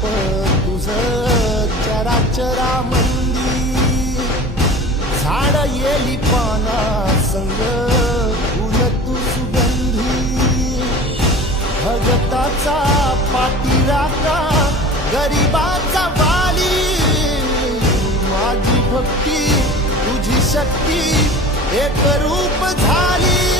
रूप तुझ चराचरामंदी, झाड येली पाना संग फुल तू सुगंधी, भगताचा पाठीराखा गरिबाचा वाली, माझी भक्ती तुझी शक्ती एक रूप झाली.